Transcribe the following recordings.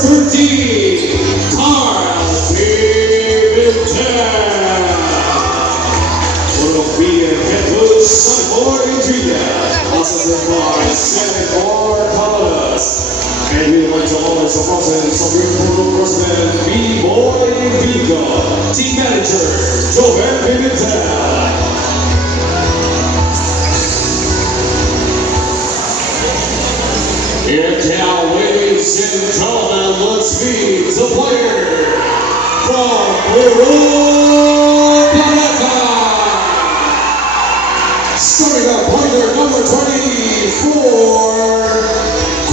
13, Carl Pimentel. Colombia Jesús Sanford Intriga, assisted by Senator Carlos. And we would like to honor the presence of your President B-Boy Vigo, Team Manager Joel Pimentel. And now, ladies and gentlemen, let's meet the player from Peru, Paraguay. Starting out player number 24,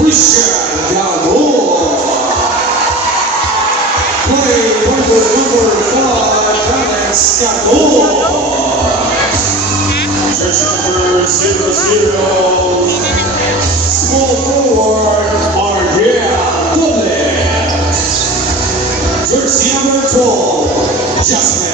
Christian Gamboa. Playing player number 5, Alex Gamboa. Jersey number 00. Small forward, Arguella Gomez. Jersey number 12, Jasmine